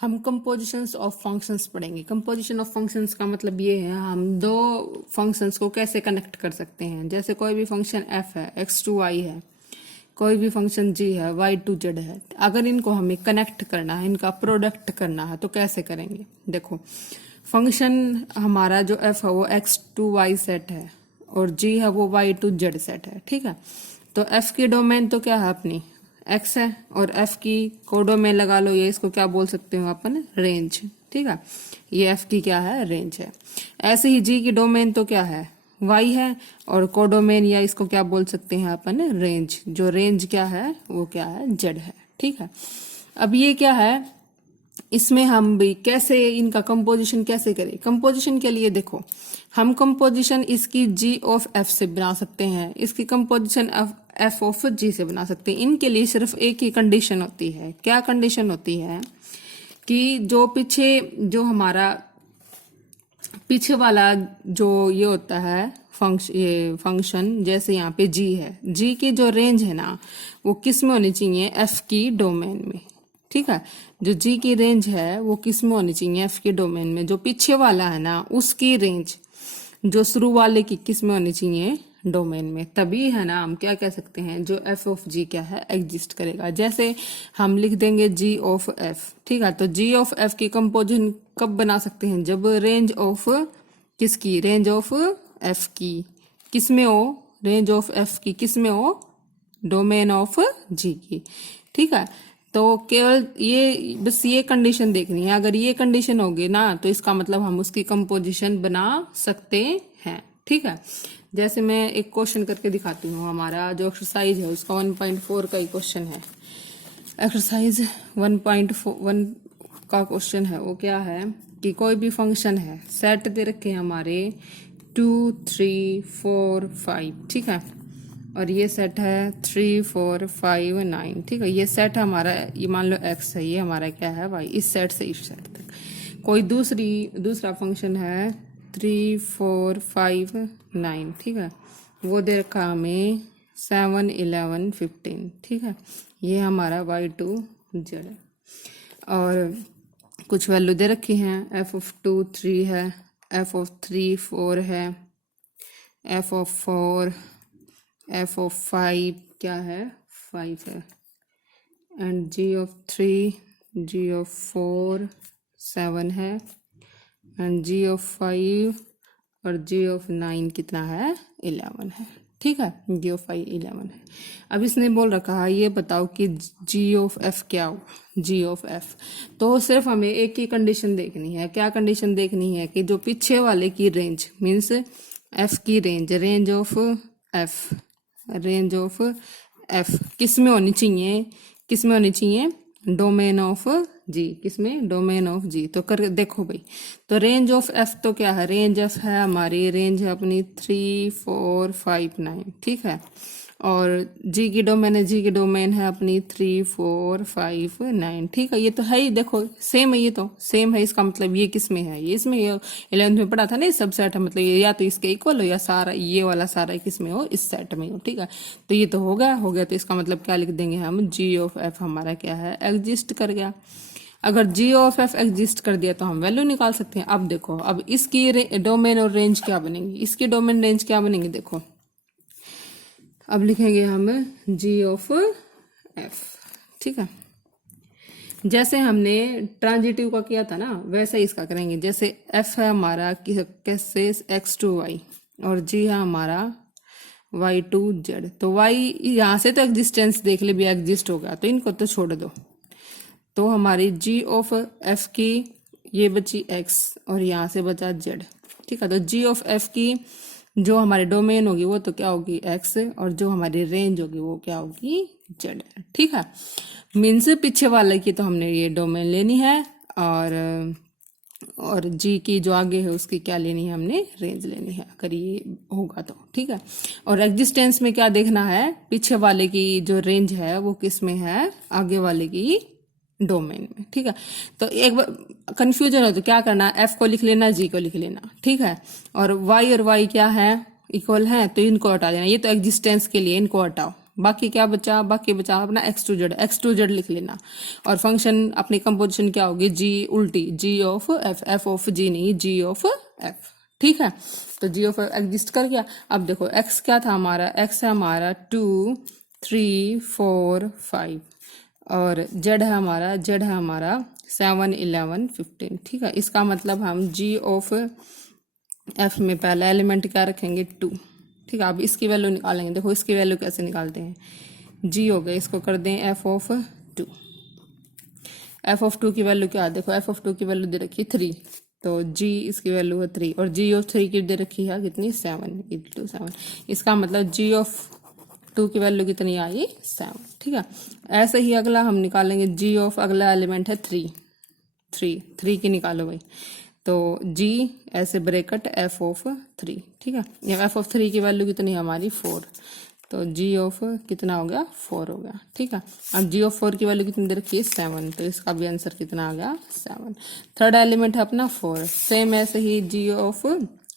हम compositions of functions पढ़ेंगे। Composition of functions का मतलब ये है हम दो फंक्शंस को कैसे कनेक्ट कर सकते हैं। जैसे कोई भी फंक्शन f है, x टू y है, कोई भी फंक्शन g है, y टू z है। अगर इनको हमें कनेक्ट करना है, इनका प्रोडक्ट करना है तो कैसे करेंगे। देखो फंक्शन हमारा जो f है वो x टू y सेट है और g है वो y टू z सेट है, ठीक है। तो f की डोमेन तो क्या है अपनी x है और f की को डोमेन लगा लो, ये इसको क्या बोल सकते हो अपन, रेंज, ठीक है। ये f की क्या है, रेंज है। ऐसे ही g की डोमेन तो क्या है, y है और कोडोमेन या इसको क्या बोल सकते हैं अपन, रेंज। जो रेंज क्या है वो क्या है, z है, ठीक है। अब ये क्या है, इसमें हम भी कैसे इनका कंपोजिशन कैसे करें। कंपोजिशन के लिए देखो हम कंपोजिशन इसकी g ऑफ f से बना सकते हैं, इसकी कंपोजिशन f ऑफ g से बना सकते हैं। इनके लिए सिर्फ एक ही कंडीशन होती है। क्या कंडीशन होती है कि जो पीछे जो हमारा पीछे वाला जो ये होता है फंक्शन जैसे यहाँ पे g है, g की जो रेंज है ना वो किस में होनी चाहिए, f की डोमेन में, ठीक है। जो g की रेंज है वो किस में होनी चाहिए, f की डोमेन में। जो पीछे वाला है ना उसकी रेंज जो शुरू वाले की किस में होनी चाहिए, डोमेन में। तभी है ना हम क्या कह सकते हैं, जो f ऑफ g क्या है, एग्जिस्ट करेगा। जैसे हम लिख देंगे g ऑफ f, ठीक है। तो g ऑफ f की कंपोजिशन कब बना सकते हैं, जब रेंज ऑफ किसकी, रेंज ऑफ f की किस में हो, रेंज ऑफ f की किस में हो, डोमेन ऑफ g की, ठीक है। तो केवल ये बस ये कंडीशन देखनी है। अगर ये कंडीशन होगी ना तो इसका मतलब हम उसकी कंपोजिशन बना सकते हैं, ठीक है। जैसे मैं एक क्वेश्चन करके दिखाती हूँ। हमारा जो एक्सरसाइज है उसका 1.4 का ही क्वेश्चन है। एक्सरसाइज 1.1 का क्वेश्चन है वो क्या है कि कोई भी फंक्शन है, सेट दे रखे हैं हमारे 2 3 4 5, ठीक है। और ये सेट है 3 4 5 9, ठीक है। ये सेट हमारा, ये मान लो x है, ये हमारा क्या है y। इस सेट से इस सेट तक कोई दूसरा फंक्शन है 3 4 5 9, ठीक है। वो दे रखा हमें 7 11 15, ठीक है। ये हमारा y टू z है और कुछ वैल्यू दे रखी हैं। f ऑफ 2 3 है, f ऑफ 3 4 है, f ऑफ 4, f ऑफ 5 क्या है, 5 है, and g of 3, g of 4 7 है, एंड g ऑफ 5 और g ऑफ 9 कितना है, 11 है, ठीक है। g ऑफ 5 11 है। अब इसने बोल रखा है ये बताओ कि g ऑफ f क्या होगा, g ऑफ f। तो सिर्फ हमें एक ही कंडीशन देखनी है। क्या कंडीशन देखनी है कि जो पीछे वाले की रेंज मीन्स f की range, range of f, range of f किस में होनी चाहिए, किस में होनी चाहिए, डोमेन ऑफ g, किस में, डोमेन ऑफ g। तो कर देखो भाई, तो रेंज ऑफ f तो क्या है, रेंज ऑफ है हमारी, रेंज है अपनी 3 4 5 9, ठीक है। और g की डोमेन है, g की डोमेन है अपनी 3 4 5 9, ठीक है। ये तो है ही, देखो सेम है, ये तो सेम है। इसका मतलब ये किस में है, ये इसमें, ये 11th में पढ़ा था ना, सब सेट है, मतलब ये या तो इसके इक्वल हो या सारा ये वाला सारा किस में हो, इस सेट में हो, ठीक है। तो ये तो हो गया। तो इसका मतलब क्या लिख देंगे हम, g ऑफ f हमारा क्या है, एग्जिस्ट कर गया। अगर g ऑफ f एग्जिस्ट कर दिया तो हम वैल्यू निकाल सकते हैं। अब देखो, अब इसकी डोमेन और रेंज क्या बनेंगी, इसकी डोमेन रेंज क्या बनेंगी, देखो अब लिखेंगे हम g ऑफ f, ठीक है। जैसे हमने ट्रांजिटिव का किया था ना वैसे इसका करेंगे। जैसे f है हमारा कैसे, x टू y और g है हमारा y टू z। तो y यहाँ से तो एग्जिस्टेंस देख ले भी एग्जिस्ट होगा, तो इनको तो छोड़ दो। तो हमारी g ऑफ f की ये बची x और यहाँ से बचा z, ठीक है। तो g ऑफ f की जो हमारी डोमेन होगी वो तो क्या होगी, x, और जो हमारी रेंज होगी वो क्या होगी, z, ठीक है। मीन्स पीछे वाले की तो हमने ये डोमेन लेनी है और g की जो आगे है उसकी क्या लेनी है, हमने रेंज लेनी है, अगर ये होगा तो, ठीक है। और एग्जिस्टेंस में क्या देखना है, पीछे वाले की जो रेंज है वो किस में है, आगे वाले की डोमेन में, ठीक है। तो एक बार कंफ्यूजन हो तो क्या करना, f को लिख लेना, g को लिख लेना, ठीक है। और y क्या है, इक्वल है, तो इनको हटा देना। ये तो एग्जिस्टेंस के लिए इनको हटाओ, बाकी क्या बचा, बाकी बचा अपना एक्स टू जेड लिख लेना। और फंक्शन अपनी कंपोजिशन क्या होगी, जी उल्टी, जी ऑफ एफ, एफ ऑफ जी नहीं, जी ऑफ एफ। ठीक है, तो जी ऑफ एफ एग्जिस्ट कर गया। अब देखो एक्स क्या था हमारा, एक्स है हमारा 2 3 4 5 और जेड है हमारा, जेड है हमारा 7 11 15। ठीक है, इसका मतलब हम जी ऑफ एफ में पहला एलिमेंट क्या रखेंगे, 2। ठीक है, अब इसकी वैल्यू निकालेंगे। देखो इसकी वैल्यू कैसे निकालते हैं, जी हो गया, इसको कर दें एफ ऑफ 2। एफ ऑफ 2 की वैल्यू क्या है, देखो एफ ऑफ 2 की वैल्यू दे रखी है 3, तो जी इसकी वैल्यू है 3 और जी ऑफ 3 की दे रखी है कितनी, 7। इसका मतलब जी ऑफ 2 की वैल्यू कितनी आई, 7। ठीक है, ऐसे ही अगला हम निकालेंगे जी ऑफ, अगला एलिमेंट है 3 की निकालो भाई। तो जी ऐसे ब्रैकेट एफ ऑफ 3। ठीक है, एफ ऑफ 3 की वैल्यू कितनी है हमारी, 4, तो जी ऑफ कितना हो गया, 4 हो गया। ठीक है, अब जी ऑफ 4 की वैल्यू कितनी दे रखी है, 7, तो इसका भी आंसर कितना आ गया, 7। थर्ड एलिमेंट है अपना 4, सेम ऐसे ही जी ऑफ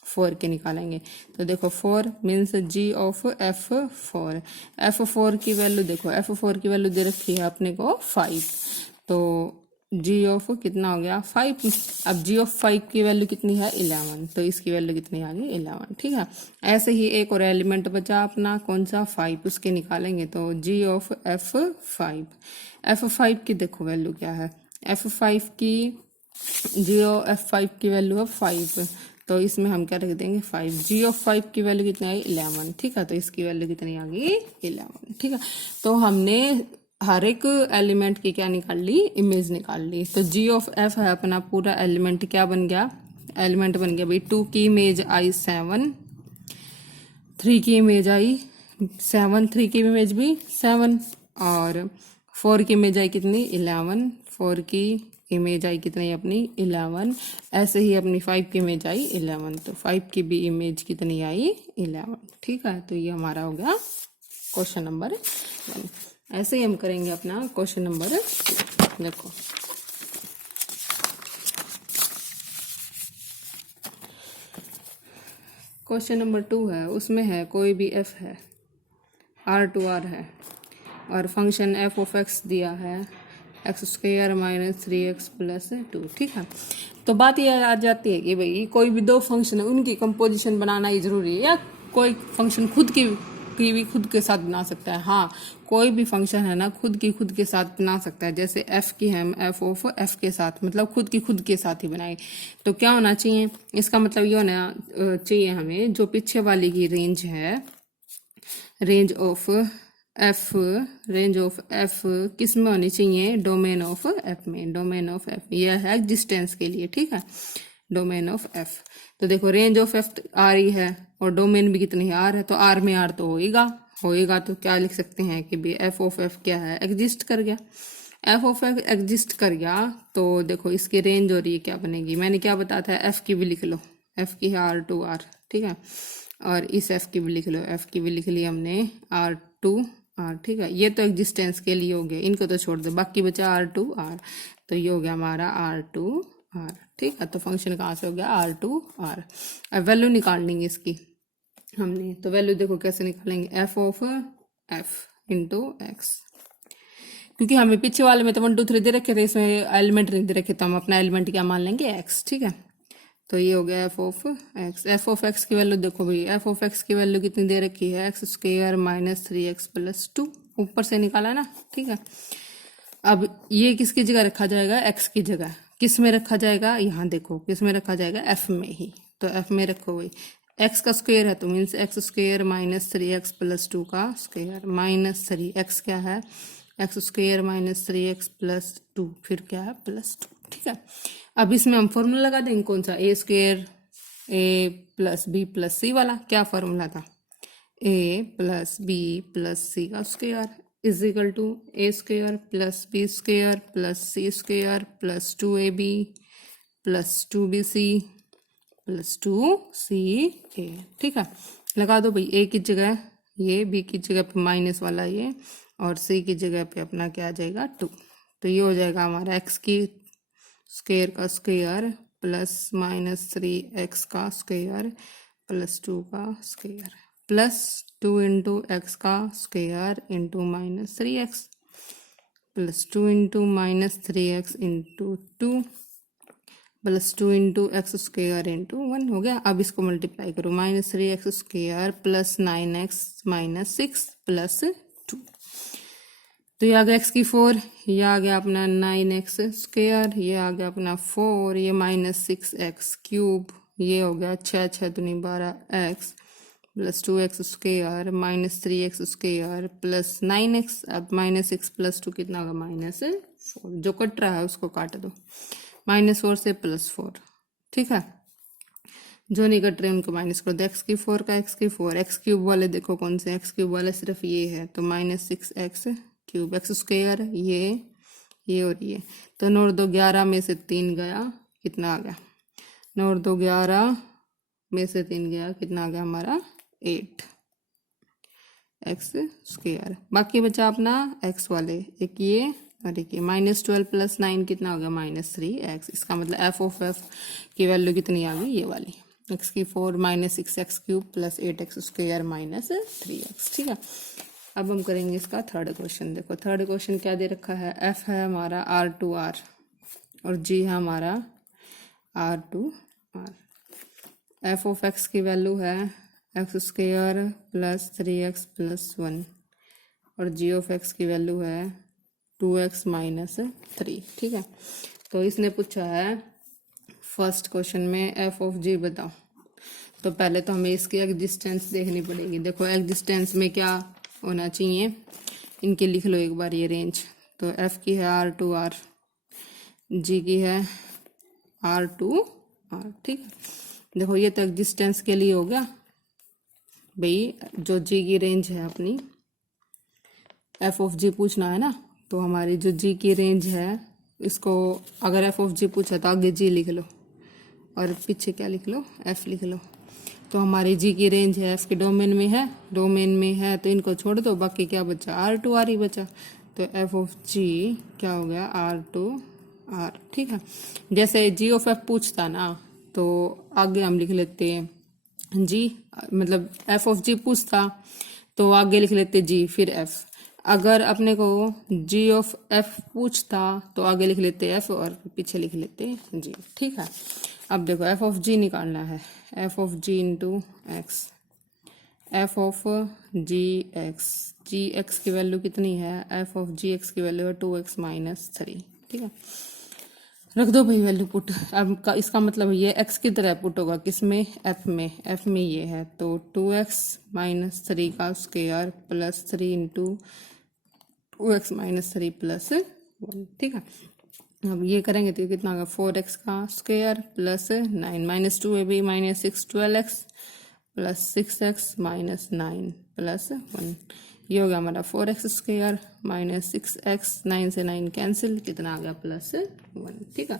4 के निकालेंगे। तो देखो 4 means ji of F4, F4 की वैल्यू देखो, F4 की वैल्यू दे रखी है अपने को 5, तो जी ऑफ कितना हो गया, 5। अब जी ऑफ 5 की वैल्यू कितनी है, 11, तो इसकी वैल्यू कितनी आ गई, 11। ठीक है, ऐसे ही एक और एलिमेंट बचा अपना कौन सा, 5, उसके निकालेंगे। तो जी ऑफ F5 की देखो वैल्यू क्या है, F5 की जी ऑफ F5 की वैल्यू है 5, तो इसमें हम क्या रख देंगे 5। जी ऑफ 5 की वैल्यू कितनी आई, 11। ठीक है, तो इसकी वैल्यू कितनी आ गई, 11। ठीक है, तो हमने हर एक एलिमेंट की क्या निकाल ली, इमेज निकाल ली। तो जी ऑफ एफ है अपना पूरा एलिमेंट क्या बन गया, एलिमेंट बन गया भाई 2 की इमेज आई 7, 3 की इमेज आई 7, 3 की इमेज भी 7 और 4 की इमेज आई कितनी, 11, 4 की इमेज आई कितनी अपनी, 11। ऐसे ही अपनी 5 की इमेज आई 11, तो 5 की भी इमेज कितनी आई, 11। ठीक है, तो ये हमारा हो गया क्वेश्चन नंबर 1। ऐसे ही हम करेंगे अपना क्वेश्चन नंबर 2। देखो क्वेश्चन नंबर 2 है, उसमें है कोई भी एफ है, R2R है और फंक्शन एफ ऑफ एक्स दिया है x² - 3x + 2। ठीक है, तो बात ये आ जाती है कि भाई कोई भी दो फंक्शन है उनकी कंपोजिशन बनाना ही जरूरी है, या कोई फंक्शन खुद की भी खुद के साथ बना सकता है। हाँ, कोई भी फंक्शन है ना खुद के साथ बना सकता है। जैसे एफ की हम एफ ऑफ एफ के साथ, मतलब खुद के साथ ही बनाए, तो क्या होना चाहिए, इसका मतलब ये होना चाहिए हमें जो पीछे वाली की रेंज है, रेंज ऑफ एफ किस में होनी चाहिए, डोमेन ऑफ एफ में, डोमेन ऑफ एफ यह है डिस्टेंस के लिए। ठीक है, डोमेन ऑफ एफ, तो देखो रेंज ऑफ एफ आर ही है और डोमेन भी कितनी है, आर है, तो आर में आर तो होएगा तो क्या लिख सकते हैं कि भी एफ ऑफ एफ क्या है, एग्जिस्ट कर गया। एफ ऑफ एफ एग्जिस्ट कर गया तो देखो इसकी रेंज और ये क्या बनेगी, मैंने क्या बताया था, एफ की भी लिख लो, एफ की है R2R। ठीक है, और इस एफ की भी लिख लो, एफ की भी लिख ली हमने R2R। ठीक है, ये तो एग्जिस्टेंस के लिए हो गया, इनको तो छोड़ दो, बाकी बचा R2R, तो ये हो गया हमारा R2R। ठीक है, तो फंक्शन कहाँ से हो गया, R2R। अब वैल्यू निकाल लेंगे इसकी हमने, तो वैल्यू देखो कैसे निकालेंगे, F of F into x, क्योंकि हमें पीछे वाले में तो 1 2 3 दे रखे थे, इसमें एलिमेंट नहीं दे रखे, तो हम अपना एलिमेंट क्या मान लेंगे, एक्स। ठीक है, तो ये हो गया F of x. F of x की वैल्यू देखो भाई, एफ ऑफ एक्स की वैल्यू कितनी दे रखी है, x² - 3x + 2, ऊपर से निकाला ना। ठीक है, अब ये किसकी जगह रखा जाएगा, x की जगह, किस में रखा जाएगा, यहाँ देखो किस में रखा जाएगा, f में ही, तो f में रखो भाई, x का स्क्वायर है तो मीन्स x² - 3x + 2 का स्क्वायर, -3, x क्या है, x² - 3x + 2, फिर क्या है, +2। ठीक है, अब इसमें हम फॉर्मूला लगा देंगे, कौन सा, a² a + b + c वाला, क्या फॉर्मूला था, a + b + c का square is equal to a² + b² + c² + 2ab + 2bc + 2ca। ठीक है, लगा दो भाई, a की जगह ये, b की जगह पे माइनस वाला ये, और c की जगह पे अपना क्या आ जाएगा, 2। तो ये हो जाएगा हमारा x की स्क्वायर का स्क्वायर + -3x का स्क्वायर + 2 का स्क्वायर। प्लस 2 इंटू एक्स का square into minus 3x plus 2 into minus 3x into 2 plus 2 into x square into 1 हो गया। अब इसको मल्टीप्लाई करो, minus 3x square plus 9x minus 6 plus 2, तो ये आ गया x की 4, ये आ गया अपना 9x स्क्वायर, ये आ गया अपना 4, ये माइनस 6x क्यूब, ये हो गया 6 6 दूनी 12x plus 2x square minus 3x square plus 9x। अब माइनस 6 प्लस 2 कितना होगा, माइनस 4, जो कट रहा है उसको काट दो, माइनस 4 से प्लस 4, ठीक है। जो नहीं कट रहे उनको माइनस कर दो, एक्स की 4 का एक्स की 4, एक्स क्यूब वाले देखो कौन से, एक्स क्यूब वाले सिर्फ ये है, तो minus 6x cube, x square ये और ये, तो 9 और 2 11 में से 3 गया, कितना आ गया, 9 और 2 11 में से 3 गया, कितना आ गया हमारा 8 एक्स स्क्वायर। बाकी बचा अपना एक्स वाले, एक ये और एक ये, माइनस 12 प्लस 9 कितना हो गया, माइनस 3x। इसका मतलब एफ ऑफ एफ की वैल्यू कितनी आ गई, ये वाली, एक्स की 4 minus 6x cube plus 8x square minus 3x, ठीक है। अब हम करेंगे इसका थर्ड क्वेश्चन। देखो थर्ड क्वेश्चन क्या दे रखा है, f है हमारा R2R और g है हमारा R2R। f ऑफ x की वैल्यू है x square plus 3x plus 1 और g ऑफ x की वैल्यू है 2x माइनस 3, ठीक है। तो इसने पूछा है फर्स्ट क्वेश्चन में f ऑफ g बताओ, तो पहले तो हमें इसकी एग्जिस्टेंस देखनी पड़ेगी। देखो एग्जिस्टेंस में क्या होना चाहिए, इनके लिख लो एक बार ये रेंज, तो f की है R2R, g की है R2R, ठीक है। देखो ये तो एग्जिस्टेंस के लिए हो गया भाई, जो g की रेंज है अपनी, f ऑफ g पूछना है ना, तो हमारी जो g की रेंज है, इसको अगर f ऑफ g पूछा तो आगे g लिख लो और पीछे क्या लिख लो, f लिख लो। तो हमारी g की रेंज है f के डोमेन में है, तो इनको छोड़ दो, बाकी क्या बचा, R2R ही बचा, तो f ऑफ g क्या हो गया, R2R, ठीक है। जैसे g ऑफ f पूछता ना, तो आगे हम लिख लेते हैं g, मतलब f ऑफ g पूछता तो आगे लिख लेते g फिर f, अगर अपने को g ऑफ f पूछता तो आगे लिख लेते f और पीछे लिख लेते g, ठीक है। अब देखो f ऑफ g निकालना है, f of g into X, f of G X की वैल्यू कितनी है, f ऑफ जी एक्स की वैल्यू है 2x माइनस 3, ठीक है। रख दो भाई वैल्यू पुट। अब इसका मतलब ये x की तरह पुट होगा, किसमें, f में ये है, तो 2x माइनस 3 का square plus 3 into 2x minus 3 plus 1, ठीक है। अब ये करेंगे तो कितना होगा, 4x का स्क्वायर प्लस 9 माइनस 2 है भी, minus 6 12x plus 6x minus 9 plus 1, ये हो गया हमारा 4x स्क्वायर माइनस 6x, 9 से 9 कैंसिल, कितना आ गया प्लस 1, ठीक है।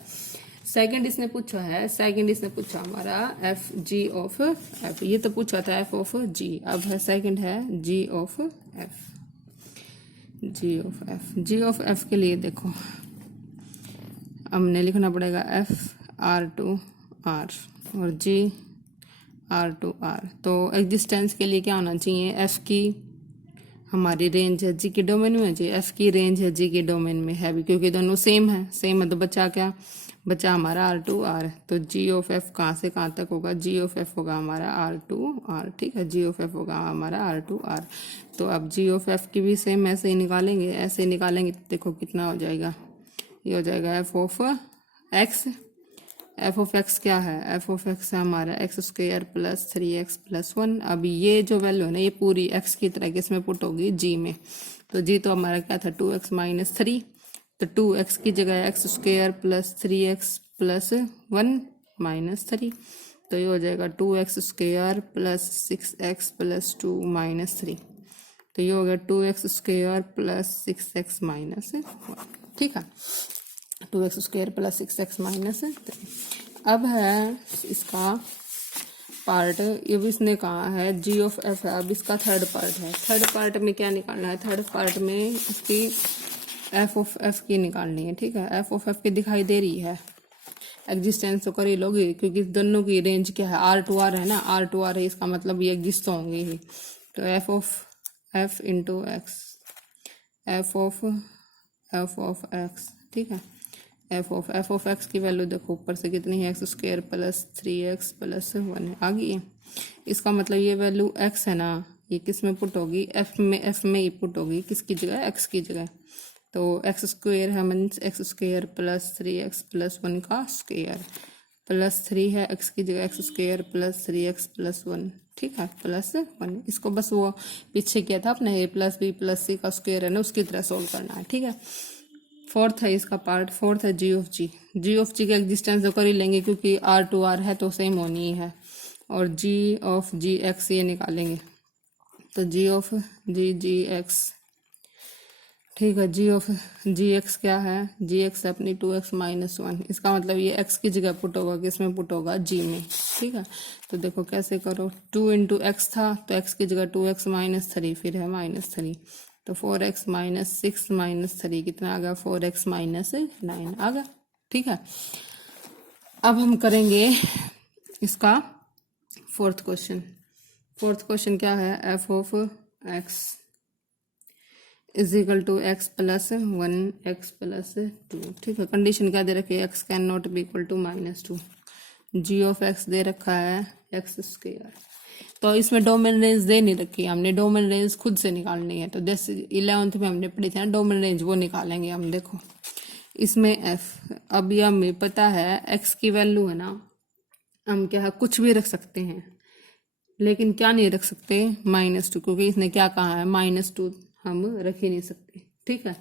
सेकंड इसने पूछा हमारा एफ जी ऑफ एफ, ये तो पूछा था एफ ऑफ जी, अब है सेकंड है G of F. G of F के लिए देखो हमने लिखना पड़ेगा f R2R और g R2R। तो एग्जिस्टेंस के लिए क्या होना चाहिए, f की हमारी रेंज है g के डोमेन में जी, f की रेंज है g के डोमेन में है भी, क्योंकि दोनों सेम है तो बचा क्या, बचा हमारा R2R। तो g ऑफ f कहाँ से कहाँ तक होगा, g ऑफ f होगा हमारा R2R, ठीक है, g ऑफ f होगा हमारा R2R। तो अब g ऑफ f की भी सेम ऐसे ही निकालेंगे, तो देखो कितना हो जाएगा, ये हो जाएगा एफ ऑफ एक्स क्या है, एफ ऑफ एक्स है हमारा X square plus 3x plus 1। अब ये जो वैल्यू है ना, ये पूरी एक्स की तरह किसमें पुट होगी, जी में, तो जी तो हमारा क्या था 2x माइनस 3, तो 2x की जगह x square plus 3x plus 1 minus 3, तो ये हो जाएगा 2x square plus 6x plus 2 minus 3, तो ये हो गया 2x square plus 6x minus 1, ठीक है, 2x square plus 6x minus 3। अब है इसका पार्ट, ये भी इसने कहा है g ऑफ f है। अब इसका थर्ड पार्ट में क्या निकालना है, थर्ड पार्ट में इसकी f ऑफ f की निकालनी है, ठीक है। f ऑफ f की दिखाई दे रही है, एग्जिस्टेंस तो कर ही लोगे, क्योंकि दोनों की रेंज क्या है, आर टू आर है ना, आर टू आर है, इसका मतलब ये एग्जिस्ट तो होंगे ही। तो F of F into x, F of x, ठीक है, एफ ऑफ एक्स की वैल्यू देखो ऊपर से कितनी है, x square plus 3x plus 1 है, आ गई है। इसका मतलब ये वैल्यू एक्स है ना, ये किस में पुट होगी, एफ में ही पुट होगी, किसकी जगह, एक्स की जगह। तो एक्स स्क्वायर है means x square plus 3x plus 1 का स्क्वायर, प्लस 3 है एक्स की जगह, x square plus 3x plus 1, ठीक है, प्लस 1। इसको बस वो पीछे किया था अपने, ए प्लस बी प्लस सी का स्क्वायर है ना, उसकी तरह सोल्व करना है, ठीक है। फोर्थ है इसका पार्ट, फोर्थ है G of ji. Ji of जी का एग्जिस्टेंस तो कर ही लेंगे, क्योंकि आर टू आर है तो सेम होनी ही है। और जी ऑफ जी एक्स ये निकालेंगे, तो जी ऑफ जी एक्स, ठीक है। जी ऑफ जी एक्स क्या है, जी एक्स है अपनी 2x माइनस 1, इसका मतलब ये x की जगह पुट होगा, किसमें पुट होगा, g में, ठीक है। तो देखो कैसे करो, 2 इंटू एक्स था तो x की जगह 2x माइनस 3, फिर है माइनस 3, तो 4x माइनस 6 माइनस 3 कितना आ गया, 4x माइनस 9 आ गया, ठीक है। अब हम करेंगे इसका फोर्थ क्वेश्चन। फोर्थ क्वेश्चन क्या है, F of X is equal to X plus 1 X plus 2, ठीक है। कंडीशन क्या दे रखी है, X can not be equal to -2, G of X दे रखा है एक्स स्क्वायर। तो इसमें डोमेन रेंज दे नहीं रखी है, हमने डोमेन रेंज खुद से निकालनी है। तो जैसे 11th में हमने पढ़ी थी ना डोमेन रेंज, वो निकालेंगे हम। देखो इसमें एफ, अब ये हमें पता है एक्स की वैल्यू है ना, हम क्या है कुछ भी रख सकते हैं, लेकिन क्या नहीं रख सकते, -2, क्योंकि इसने क्या कहा है, -2 हम रख ही नहीं सकते, ठीक है।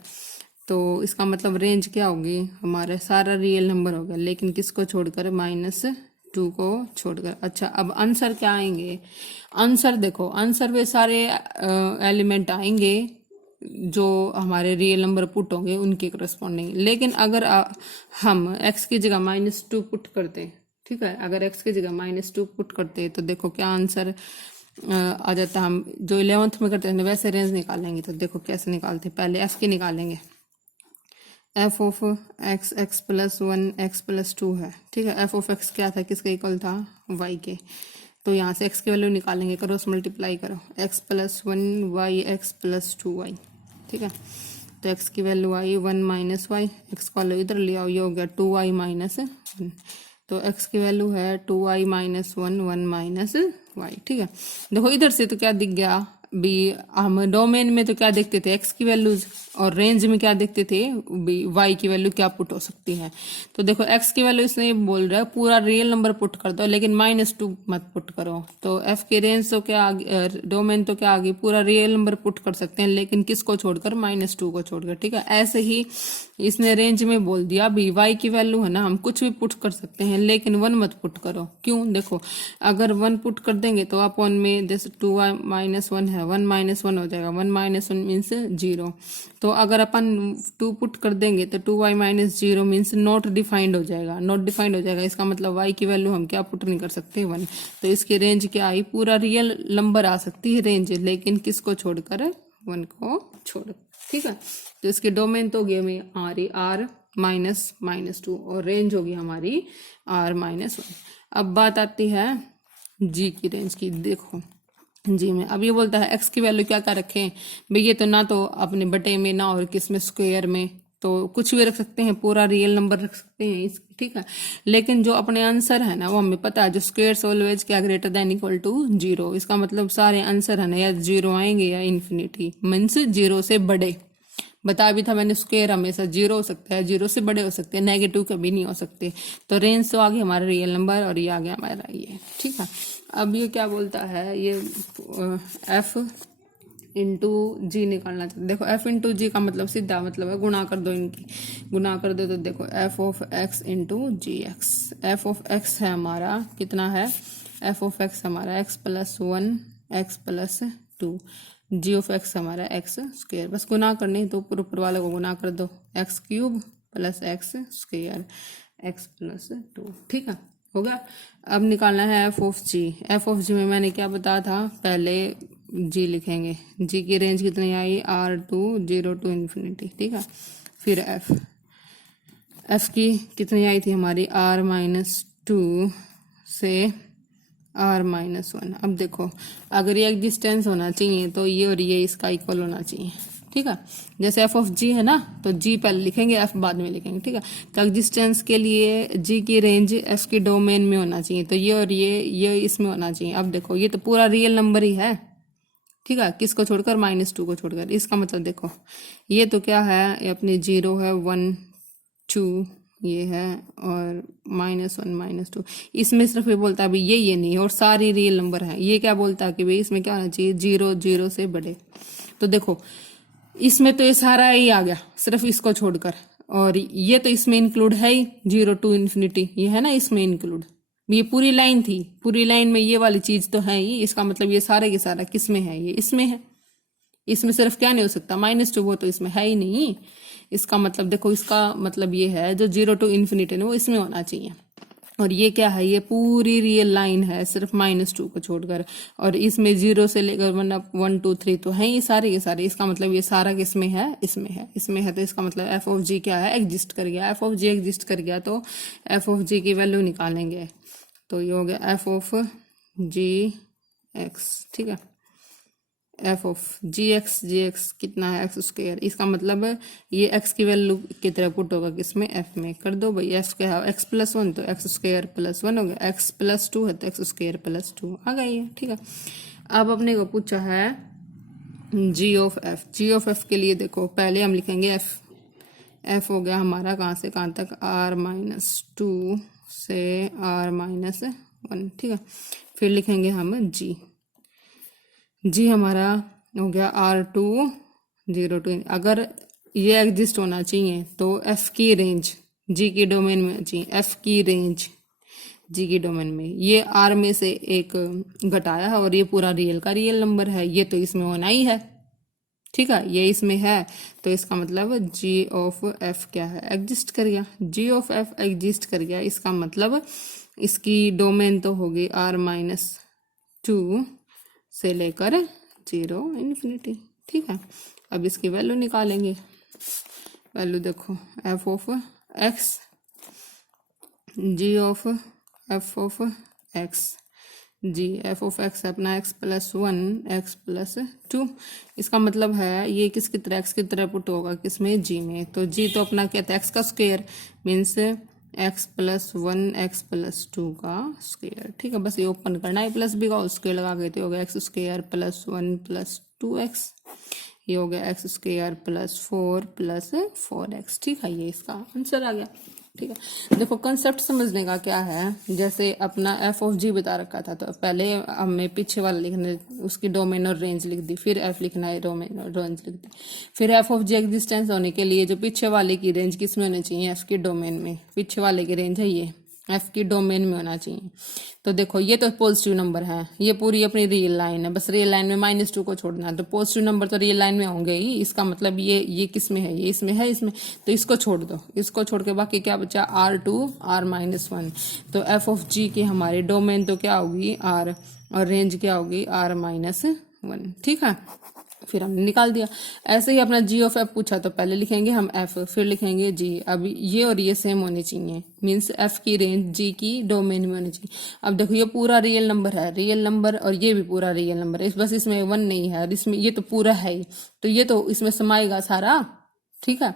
तो इसका मतलब रेंज क्या होगी, हमारा सारा रियल नंबर होगा, लेकिन किसको छोड़कर, -2 को छोड़कर। अच्छा अब आंसर क्या आएंगे, आंसर देखो, आंसर वे सारे एलिमेंट आएंगे जो हमारे रियल नंबर पुट होंगे उनके करस्पॉन्डिंग। लेकिन अगर हम x की जगह -2 पुट करते, ठीक है, अगर x की जगह -2 पुट करते तो देखो क्या आंसर आ जाता। हम जो 11th में करते हैं वैसे रेंज निकालेंगे, तो देखो कैसे निकालते, पहले f की निकालेंगे, F of x x plus 1 X plus 2 है, ठीक है। एफ ऑफ एक्स क्या था, किसके इक्वल था, y के। तो यहाँ से x की वैल्यू निकालेंगे, क्रॉस मल्टीप्लाई करो, x plus 1 y x plus 2y, ठीक है। तो x की वैल्यू आई 1 माइनस वाई, एक्स को इधर ले आओ, ये हो गया 2y माइनस 1, तो x की वैल्यू है 2y माइनस 1 1 माइनस वाई, ठीक है। देखो इधर से तो क्या दिख गया बी, हम डोमेन में तो क्या देखते थे, x की वैल्यूज, और रेंज में क्या देखते थे, बी y की वैल्यू क्या पुट हो सकती है। तो देखो x की वैल्यू इसने बोल रहा है पूरा रियल नंबर पुट कर दो, लेकिन -2 मत पुट करो। तो f की रेंज तो क्या, डोमेन तो क्या आ गई, पूरा रियल नंबर पुट कर सकते हैं, लेकिन किसको छोड़कर, -2 को छोड़कर, ठीक है। ऐसे ही इसने रेंज में बोल दिया भी y की वैल्यू है ना, हम कुछ भी पुट कर सकते हैं, लेकिन 1 मत पुट करो। क्यों, देखो अगर 1 पुट कर देंगे तो अपॉन में जैसे 2y माइनस 1 है, 1 माइनस 1 हो जाएगा, 1 माइनस 1 मीन्स 0। तो अगर अपन 2 पुट कर देंगे तो 2y minus 0 means not defined हो जाएगा, नॉट डिफाइंड हो जाएगा। इसका मतलब y की वैल्यू हम क्या पुट नहीं कर सकते, 1। तो इसकी रेंज क्या आई, पूरा रियल नंबर आ सकती है रेंज, लेकिन किसको छोड़कर, 1 को छोड़, ठीक है। तो इसकी डोमेन तो होगी हमें आर -2 और रेंज होगी हमारी r-1। अब बात आती है जी की रेंज की। देखो जी में अब ये बोलता है एक्स की वैल्यू क्या क्या रखें भाई, ये तो ना तो अपने बटे में ना और किस में, स्क्वायर में, तो कुछ भी रख सकते हैं, पूरा रियल नंबर रख सकते हैं इस, ठीक है। लेकिन जो अपने आंसर है ना वो हमें पता है, जो स्क्वायर ऑलवेज क्या ग्रेटर देन इक्वल टू 0, इसका मतलब सारे आंसर है ना या 0 आएंगे या इन्फिनिटी, मीन्स 0 से बड़े। बता भी था मैंने, स्क्वायर हमेशा 0 हो सकता है, 0 से बड़े हो सकते हैं, नेगेटिव कभी नहीं हो सकते। तो रेंज तो आ गई हमारा रियल नंबर और ये आ गया हमारा ये, ठीक है। अब ये क्या बोलता है, ये एफ इंटू जी निकालना चाहते। देखो एफ इंटू जी का मतलब सीधा मतलब है गुणा कर दो, इनकी गुणा कर दो। तो देखो F of X into G X, F of X है हमारा कितना है, एफ ऑफ एक्स हमारा X plus 1 X plus 2, G of X हमारा एक्स स्क्वायर। बस गुना करनी तो ऊपर वाले को गुना कर दो, X cube plus X square X plus 2, ठीक है, हो गया। अब निकालना है F of G. F of G में मैंने क्या बताया था, पहले जी लिखेंगे, जी की रेंज कितनी आई, R2 0 to इन्फिनिटी, ठीक है। फिर एफ, एफ की कितनी आई थी हमारी, r-2 से r-1। अब देखो अगर ये एग्जिस्टेंस होना चाहिए तो ये और ये इसका इक्वल होना चाहिए, ठीक है। जैसे एफ ऑफ जी है ना, तो जी पहले लिखेंगे, एफ बाद में लिखेंगे, ठीक है। तो एग्जिस्टेंस के लिए जी की रेंज एफ के डोमेन में होना चाहिए, तो ये और ये इसमें होना चाहिए। अब देखो ये तो पूरा रियल नंबर ही है, ठीक है, किसको छोड़कर, -2 को छोड़कर। इसका मतलब देखो ये तो क्या है, ये अपनी 0 है, 1 2 ये है, और -1 -2। इसमें सिर्फ ये बोलता है भाई ये नहीं है, और सारी रियल नंबर है। ये क्या बोलता है कि भाई इसमें क्या होना चाहिए, 0 0 से बड़े। तो देखो इसमें तो ये सारा ही आ गया सिर्फ इसको छोड़कर, और ये तो इसमें इंक्लूड है ही, 0 to infinity, ये है ना इसमें इंक्लूड। ये पूरी लाइन थी, पूरी लाइन में ये वाली चीज तो है ही। इसका मतलब ये सारा के सारा किस में है, ये इसमें है। इसमें सिर्फ क्या नहीं हो सकता, -2, वो तो इसमें है ही नहीं। इसका मतलब देखो, इसका मतलब ये है जो 0 to infinity है वो इसमें होना चाहिए। और ये क्या है, ये पूरी रियल लाइन है सिर्फ -2 को छोड़कर, और इसमें 0 से लेकर 1 2 3 तो है ये सारे के सारे। इसका मतलब ये सारा किसमें है, इसमें है, इसमें है। तो इसका मतलब एफ ऑफ जी क्या है, एग्जिस्ट कर गया। एफ ऑफ जी एग्जिस्ट कर गया तो एफ ऑफ जी की वैल्यू निकालेंगे, तो ये हो गया एफ ऑफ जी एक्स, ठीक है। एफ ऑफ जी एक्स कितना है, एक्स स्क्वायर। इसका मतलब ये एक्स की वैल्यू की तरह पुट होगा किसमें, एफ में। कर दो भाई, एफ क्या है, x+1 तो x² + 1 हो गया, x+2 है तो x² + 2 आ गई है, ठीक है। अब अपने को पूछा है G of F. G of F के लिए देखो पहले हम लिखेंगे एफ। एफ हो गया हमारा कहाँ से कहाँ तक, r-2 से r-1, ठीक है। फिर लिखेंगे हम जी। जी हमारा हो गया r2 0 to। अगर ये एग्जिस्ट होना चाहिए तो एफ की रेंज जी की डोमेन में चाहिए, एफ की रेंज जी की डोमेन में। ये आर में से एक घटाया है और ये पूरा रियल का रियल नंबर है, ये तो इसमें होना ही है, ठीक है। ये इसमें है तो इसका मतलब जी ऑफ एफ क्या है, एग्जिस्ट कर गया। जी ऑफ एफ एग्जिस्ट कर गया, इसका मतलब इसकी डोमेन तो होगी r-2 से लेकर 0 इन्फिनिटी, ठीक है। अब इसकी वैल्यू निकालेंगे। वैल्यू देखो, F of X, G of F of X, G F of X है अपना x+1 x+2। इसका मतलब है ये किसकी तरह, एक्स की तरह पुट होगा किसमें, जी में। तो जी तो अपना क्या था, एक्स का स्क्वायर मीन्स x+1 x+2 का स्क्वायर, ठीक है। बस ये ओपन करना है, प्लस बी का स्क्वायर लगा के, तो हो गया x² + 1 + 2x, ये हो गया x² + 4 + 4x, ठीक है। ये इसका आंसर आ गया, ठीक है। देखो कंसेप्ट समझने का क्या है, जैसे अपना एफ ऑफ जी बता रखा था, तो पहले हमें पीछे वाला लिखना है, उसकी डोमेन और रेंज लिख दी, फिर एफ लिखना है, डोमेन और रेंज लिख दी। फिर एफ ऑफ जी एग्जिस्टेंस होने के लिए जो पीछे वाले की रेंज किस में होनी चाहिए, एफ की डोमेन में। पीछे वाले की रेंज है ये, एफ की डोमेन में होना चाहिए। तो देखो ये तो पॉजिटिव नंबर है, ये पूरी अपनी रियल लाइन है, बस रियल लाइन में -2 को छोड़ना है। तो पॉजिटिव नंबर तो रियल लाइन में होंगे ही, इसका मतलब ये किस में है, ये इसमें है, इसमें। तो इसको छोड़ दो, इसको छोड़ के बाकी क्या बचा, r2 r-1। तो एफ ऑफ जी की हमारी डोमेन तो क्या होगी, r, और रेंज क्या होगी, r-1, ठीक है। फिर हमने निकाल दिया। ऐसे ही अपना जी ऑफ एफ पूछा तो पहले लिखेंगे हम एफ, फिर लिखेंगे जी। अब ये और ये सेम होने चाहिए, मीन्स एफ की रेंज जी की डोमेन में होनी चाहिए। अब देखो ये पूरा रियल नंबर है, रियल नंबर, और ये भी पूरा रियल नंबर है, बस इसमें 1 नहीं है, और इसमें ये तो पूरा है ही, तो ये तो इसमें समाएगा सारा, ठीक है।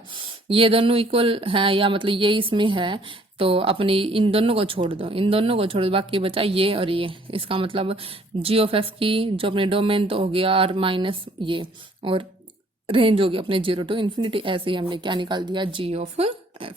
ये दोनों इक्वल है, या मतलब ये इसमें है, तो अपनी इन दोनों को छोड़ दो, इन दोनों को छोड़ दो, बाकी बचा ये और ये। इसका मतलब जी ऑफ एफ की जो अपने डोमेन तो हो गया r- ये, और रेंज होगी अपने 0 to इन्फिनिटी। ऐसे ही हमने क्या निकाल दिया, जी ऑफ एफ।